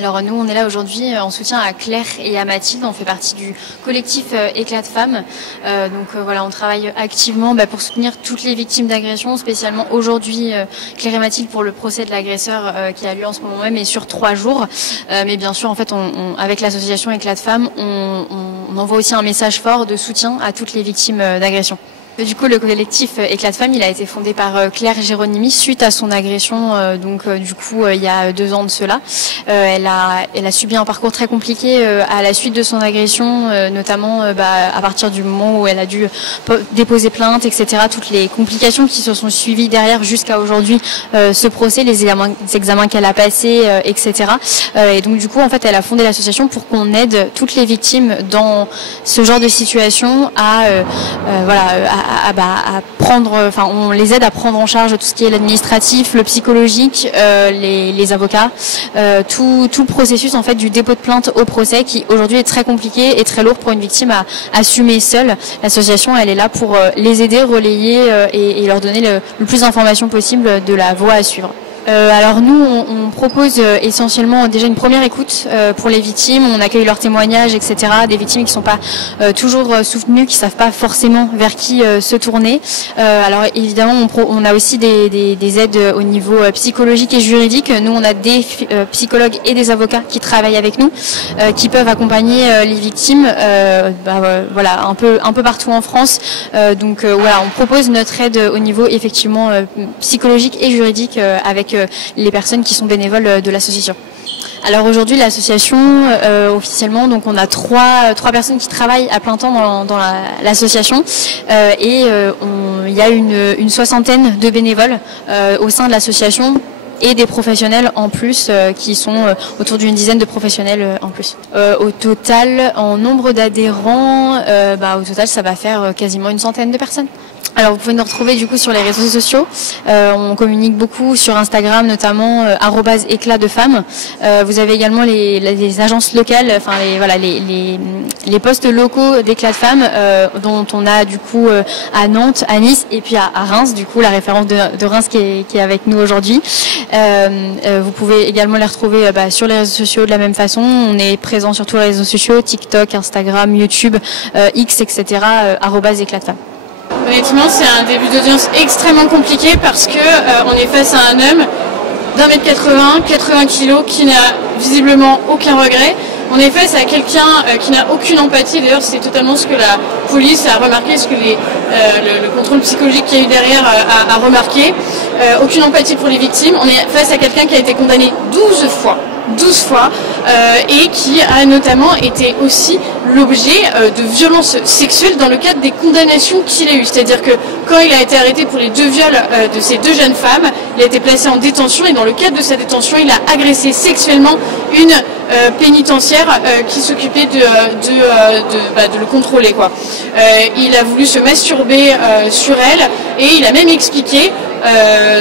Alors nous, on est là aujourd'hui en soutien à Claire et à Mathilde. On fait partie du collectif Éclat de femmes. Voilà, on travaille activement pour soutenir toutes les victimes d'agression, spécialement aujourd'hui Claire et Mathilde pour le procès de l'agresseur qui a lieu en ce moment même et sur 3 jours. Mais bien sûr, en fait, avec l'association Éclat de femmes, on envoie aussi un message fort de soutien à toutes les victimes d'agression. Du coup, le collectif Éclat de femmes, il a été fondé par Claire Géronimi suite à son agression. Il y a 2 ans de cela. Elle a subi un parcours très compliqué à la suite de son agression, notamment à partir du moment où elle a dû déposer plainte, etc. Toutes les complications qui se sont suivies derrière jusqu'à aujourd'hui, ce procès, les examens qu'elle a passés, etc. Et donc du coup, en fait, elle a fondé l'association pour qu'on aide toutes les victimes dans ce genre de situation on les aide à prendre en charge tout ce qui est l'administratif, le psychologique, les avocats, tout le processus en fait du dépôt de plainte au procès qui aujourd'hui est très compliqué et très lourd pour une victime à assumer seule. L'association, elle est là pour les aider, relayer et leur donner le plus d'informations possible de la voie à suivre. Alors nous, on propose essentiellement déjà une première écoute pour les victimes. On accueille leurs témoignages, etc. Des victimes qui ne sont pas toujours soutenues, qui ne savent pas forcément vers qui se tourner. Alors évidemment, on a aussi des aides au niveau psychologique et juridique. Nous, on a des psychologues et des avocats qui travaillent avec nous, qui peuvent accompagner les victimes, un peu partout en France. On propose notre aide au niveau effectivement psychologique et juridique avec les personnes qui sont bénévoles de l'association. Alors aujourd'hui, l'association, officiellement, donc on a trois personnes qui travaillent à plein temps dans l'association il y a une 60aine de bénévoles au sein de l'association et des professionnels en plus qui sont autour d'une dizaine de professionnels en plus. Au total, en nombre d'adhérents, au total, ça va faire quasiment une centaine de personnes. Alors vous pouvez nous retrouver du coup sur les réseaux sociaux. On communique beaucoup sur Instagram, notamment @éclat de femmes. Vous avez également les agences locales, les postes locaux d'Éclat de femmes, dont on a du coup à Nantes, à Nice et puis à Reims, du coup la référence de Reims qui est avec nous aujourd'hui. Vous pouvez également les retrouver sur les réseaux sociaux de la même façon. On est présent sur tous les réseaux sociaux, TikTok, Instagram, YouTube, X, etc. @éclat de femmes. Honnêtement, c'est un début d'audience extrêmement compliqué parce que on est face à un homme d'1m80, 80 kg, qui n'a visiblement aucun regret. On est face à quelqu'un qui n'a aucune empathie. D'ailleurs, c'est totalement ce que la police a remarqué, ce que le contrôle psychologique qu'il y a eu derrière a remarqué. Aucune empathie pour les victimes. On est face à quelqu'un qui a été condamné 12 fois et qui a notamment été aussi l'objet de violences sexuelles dans le cadre des condamnations qu'il a eues. C'est-à-dire que quand il a été arrêté pour les 2 viols de ces 2 jeunes femmes, il a été placé en détention et dans le cadre de sa détention, il a agressé sexuellement une pénitentiaire qui s'occupait de le contrôler, quoi. Il a voulu se masturber sur elle et il a même expliqué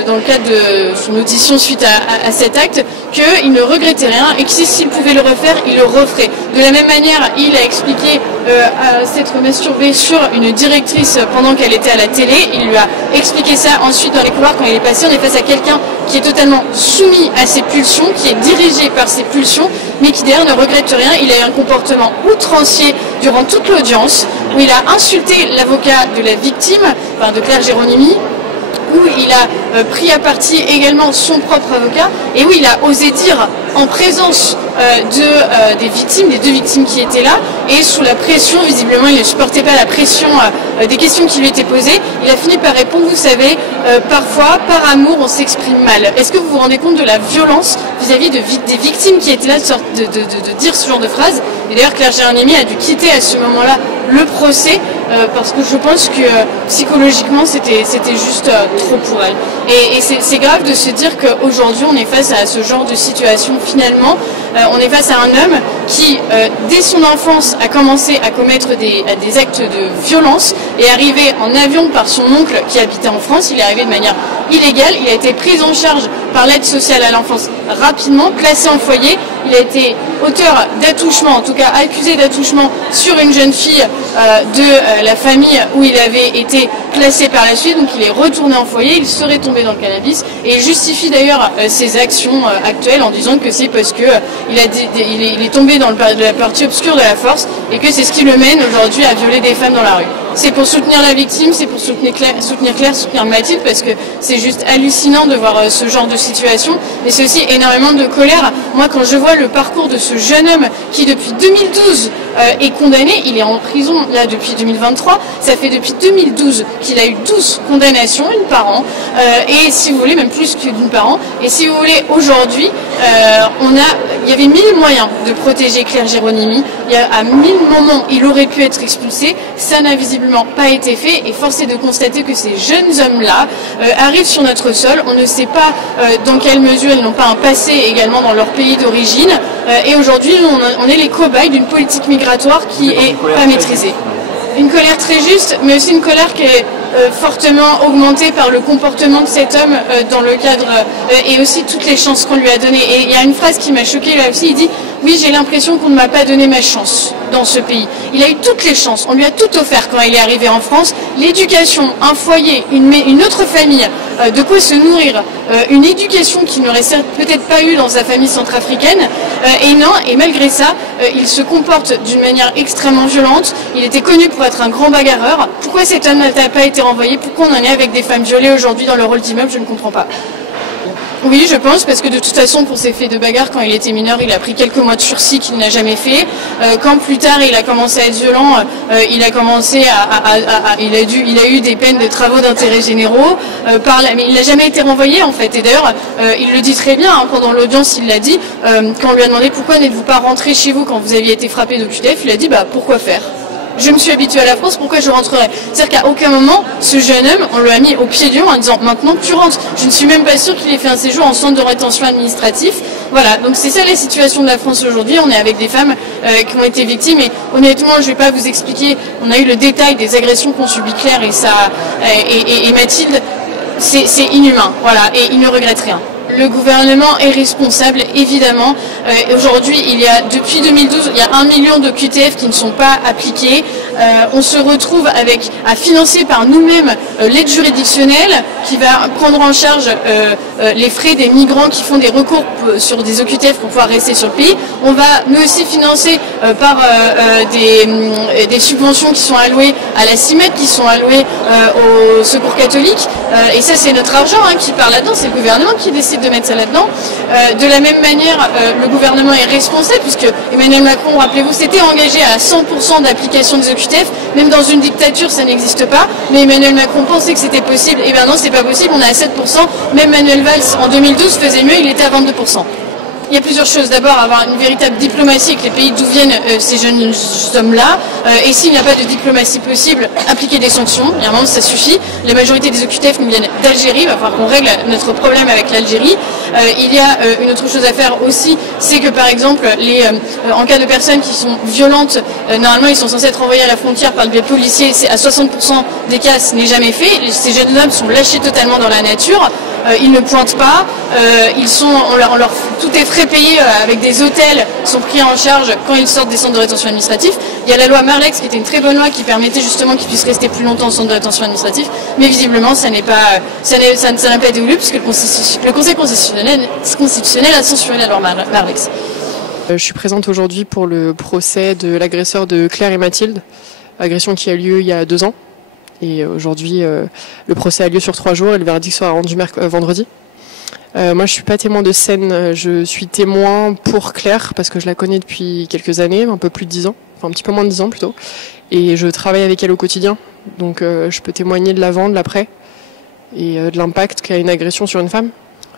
dans le cadre de son audition suite à cet acte qu'il ne regrettait rien et que s'il pouvait le refaire, il le referait. De la même manière, il a expliqué s'être masturbé sur une directrice pendant qu'elle était à la télé. Il lui a expliqué ça ensuite dans les couloirs quand il est passé. On est face à quelqu'un qui est totalement soumis à ses pulsions, qui est dirigé par ses pulsions, mais qui derrière ne regrette rien. Il a eu un comportement outrancier durant toute l'audience, où il a insulté l'avocat de la victime, de Claire Géronimi, où il a pris à partie également son propre avocat et où il a osé dire en présence des victimes, des 2 victimes qui étaient là, et sous la pression, visiblement il ne supportait pas la pression des questions qui lui étaient posées, il a fini par répondre, vous savez, parfois par amour on s'exprime mal. Est-ce que vous vous rendez compte de la violence vis-à-vis des victimes qui étaient là de dire ce genre de phrase? Et d'ailleurs Claire Géronimi a dû quitter à ce moment-là le procès parce que je pense que psychologiquement c'était juste trop pour elle. Et c'est grave de se dire qu'aujourd'hui on est face à ce genre de situation finalement. On est face à un homme qui, dès son enfance, a commencé à commettre des actes de violence et est arrivé en avion par son oncle qui habitait en France. Il est arrivé de manière illégale. Il a été pris en charge par l'aide sociale à l'enfance rapidement, placé en foyer il a été auteur d'attouchement, en tout cas accusé d'attouchement sur une jeune fille de la famille où il avait été placé par la suite. Donc il est retourné en foyer, il serait tombé dans le cannabis et il justifie d'ailleurs ses actions actuelles en disant que c'est parce que il est tombé dans la partie obscure de la force et que c'est ce qui le mène aujourd'hui à violer des femmes dans la rue. C'est pour soutenir la victime, c'est pour soutenir Claire, soutenir Mathilde, parce que c'est juste hallucinant de voir ce genre de situation, mais c'est aussi énormément de colère. Moi, quand je vois le parcours de ce jeune homme qui, depuis 2012, est condamné, il est en prison là depuis 2023, ça fait depuis 2012 qu'il a eu 12 condamnations, une par an, et si vous voulez, même plus que d'une par an, et si vous voulez, aujourd'hui, il y avait 1000 moyens de protéger Claire Géronimi, à 1000 moments, il aurait pu être expulsé, ça n'a visiblement pas été fait, et force est de constater que ces jeunes hommes-là arrivent sur notre sol, on ne sait pas dans quelle mesure ils n'ont pas un passé également dans leur pays d'origine, et aujourd'hui on est les cobayes d'une politique migratoire qui est pas maîtrisée. Une colère très juste, mais aussi une colère qui est fortement augmentée par le comportement de cet homme dans le cadre et aussi toutes les chances qu'on lui a données. Et il y a une phrase qui m'a choquée là aussi, il dit « Oui, j'ai l'impression qu'on ne m'a pas donné ma chance dans ce pays ». Il a eu toutes les chances, on lui a tout offert quand il est arrivé en France, l'éducation, un foyer, une autre famille, de quoi se nourrir, une éducation qu'il n'aurait peut-être pas eu dans sa famille centrafricaine, et malgré ça, il se comporte d'une manière extrêmement violente. Il était connu pour être un grand bagarreur. Pourquoi cet homme n'a pas été renvoyé? Pourquoi on en est avec des femmes violées aujourd'hui dans leur hall d'immeuble? Je ne comprends pas. Oui, je pense, parce que de toute façon, pour ses faits de bagarre, quand il était mineur, il a pris quelques mois de sursis qu'il n'a jamais fait. Quand plus tard, il a commencé à être violent, il a eu des peines de travaux d'intérêt généraux, mais il n'a jamais été renvoyé, en fait. Et d'ailleurs, il le dit très bien, hein, pendant l'audience, il l'a dit, quand on lui a demandé pourquoi n'êtes-vous pas rentré chez vous quand vous aviez été frappé d'OQTF, il a dit, bah, pourquoi faire? Je me suis habituée à la France, pourquoi je rentrerai? C'est-à-dire qu'à aucun moment, ce jeune homme, on lui a mis au pied du mur en disant maintenant tu rentres. Je ne suis même pas sûre qu'il ait fait un séjour en centre de rétention administratif. Voilà, donc c'est ça la situation de la France aujourd'hui. On est avec des femmes qui ont été victimes et honnêtement, je ne vais pas vous expliquer, on a eu le détail des agressions qu'ont subi Claire et Mathilde. C'est inhumain, voilà, et il ne regrette rien. Le gouvernement est responsable, évidemment. Aujourd'hui, depuis 2012, il y a 1 million de QTF qui ne sont pas appliqués. On se retrouve à financer par nous-mêmes l'aide juridictionnelle qui va prendre en charge les frais des migrants qui font des recours sur des OQTF pour pouvoir rester sur le pays. On va nous aussi financer par des subventions qui sont allouées à la CIMED, qui sont allouées au Secours catholique. Et ça, c'est notre argent qui part là-dedans, c'est le gouvernement qui décide de mettre ça là-dedans. De la même manière, le gouvernement est responsable puisque Emmanuel Macron, rappelez-vous, s'était engagé à 100% d'application des OQTF. Même dans une dictature, ça n'existe pas. Mais Emmanuel Macron pensait que c'était possible. Et bien non, c'est pas possible, on est à 7%. Même Manuel Valls, en 2012, faisait mieux, il était à 22%. Il y a plusieurs choses. D'abord, avoir une véritable diplomatie avec les pays d'où viennent ces jeunes hommes-là. Et s'il n'y a pas de diplomatie possible, appliquer des sanctions. Il y a un moment, ça suffit. La majorité des OQTF nous viennent d'Algérie. Il va falloir qu'on règle notre problème avec l'Algérie. Il y a une autre chose à faire aussi, c'est que par exemple, en cas de personnes qui sont violentes, normalement, ils sont censés être envoyés à la frontière par le biais policier. À 60% des cas, ce n'est jamais fait. Ces jeunes hommes sont lâchés totalement dans la nature. Ils ne pointent pas. Tout est frais payé avec des hôtels sont pris en charge quand ils sortent des centres de rétention administratif. Il y a la loi Marlex qui était une très bonne loi qui permettait justement qu'ils puissent rester plus longtemps en centre de rétention administratif, mais visiblement ça n'a pas été voulu puisque le Conseil constitutionnel a censuré la loi Marlex. Je suis présente aujourd'hui pour le procès de l'agresseur de Claire et Mathilde, agression qui a lieu il y a 2 ans. Et aujourd'hui, le procès a lieu sur 3 jours et le verdict sera rendu vendredi. Moi, je suis pas témoin de scène, je suis témoin pour Claire parce que je la connais depuis quelques années, un peu plus de 10 ans, enfin un petit peu moins de 10 ans plutôt. Et je travaille avec elle au quotidien, donc je peux témoigner de l'avant, de l'après et de l'impact qu'a une agression sur une femme.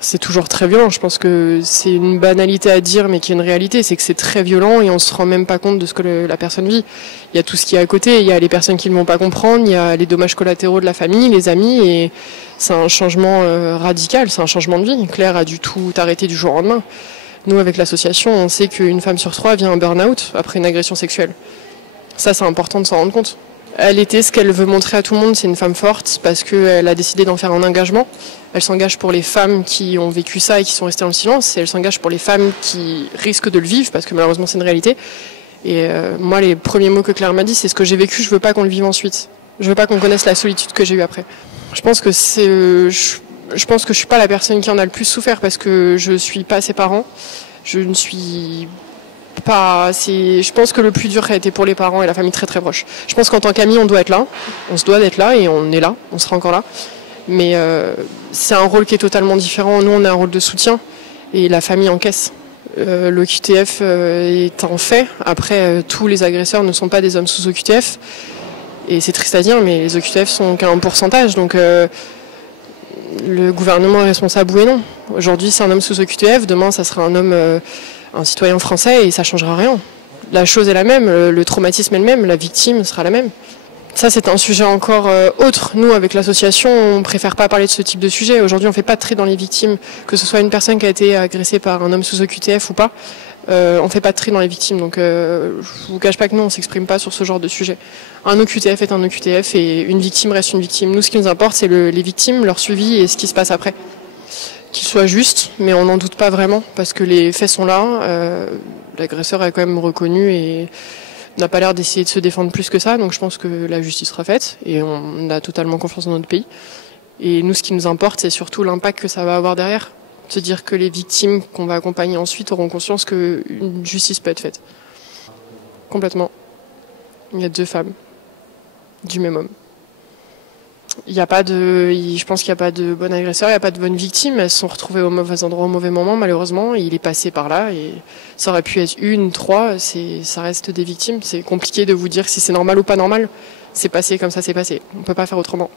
C'est toujours très violent, je pense que c'est une banalité à dire mais qui est une réalité, c'est que c'est très violent et on se rend même pas compte de ce que la personne vit. Il y a tout ce qui est à côté, il y a les personnes qui ne vont pas comprendre, il y a les dommages collatéraux de la famille, les amis et c'est un changement radical, c'est un changement de vie. Claire a dû tout arrêter du jour au lendemain. Nous avec l'association, on sait qu'une femme sur 3 vient en burn-out après une agression sexuelle. Ça c'est important de s'en rendre compte. Elle était ce qu'elle veut montrer à tout le monde, c'est une femme forte parce qu'elle a décidé d'en faire un engagement. Elle s'engage pour les femmes qui ont vécu ça et qui sont restées dans le silence. Et elle s'engage pour les femmes qui risquent de le vivre parce que malheureusement c'est une réalité. Et moi, les premiers mots que Claire m'a dit, c'est ce que j'ai vécu, je veux pas qu'on le vive ensuite. Je veux pas qu'on connaisse la solitude que j'ai eue après. Je pense que je suis pas la personne qui en a le plus souffert parce que je suis pas ses parents. Je ne suis pas. Je pense que le plus dur a été pour les parents et la famille très très proche. Je pense qu'en tant qu'amis, on doit être là. On se doit d'être là et on est là. On sera encore là. Mais c'est un rôle qui est totalement différent. Nous, on a un rôle de soutien et la famille encaisse. L'OQTF est un fait. Après, tous les agresseurs ne sont pas des hommes sous OQTF. Et c'est triste à dire, mais les OQTF sont qu'un pourcentage. Donc le gouvernement est responsable, oui et non. Aujourd'hui, c'est un homme sous OQTF. Demain, ça sera un homme, un citoyen français et ça ne changera rien. La chose est la même, le traumatisme est le même, la victime sera la même. Ça, c'est un sujet encore autre. Nous, avec l'association, on préfère pas parler de ce type de sujet. Aujourd'hui, on fait pas de tri dans les victimes, que ce soit une personne qui a été agressée par un homme sous OQTF ou pas. On fait pas de tri dans les victimes. Donc, je vous cache pas que nous, on s'exprime pas sur ce genre de sujet. Un OQTF est un OQTF et une victime reste une victime. Nous, ce qui nous importe, c'est les victimes, leur suivi et ce qui se passe après. Qu'il soit juste, mais on n'en doute pas vraiment parce que les faits sont là. L'agresseur est quand même reconnu et n'a pas l'air d'essayer de se défendre plus que ça, donc je pense que la justice sera faite et on a totalement confiance dans notre pays. Et nous, ce qui nous importe, c'est surtout l'impact que ça va avoir derrière. Se dire que les victimes qu'on va accompagner ensuite auront conscience qu'une justice peut être faite. Complètement. Il y a 2 femmes du même homme. Je pense qu'il n'y a pas de bon agresseur, il n'y a pas de bonne victime. Elles se sont retrouvées au mauvais endroit au mauvais moment, malheureusement. Il est passé par là et ça aurait pu être 1, 3. Ça reste des victimes. C'est compliqué de vous dire si c'est normal ou pas normal. C'est passé comme ça, c'est passé. On ne peut pas faire autrement.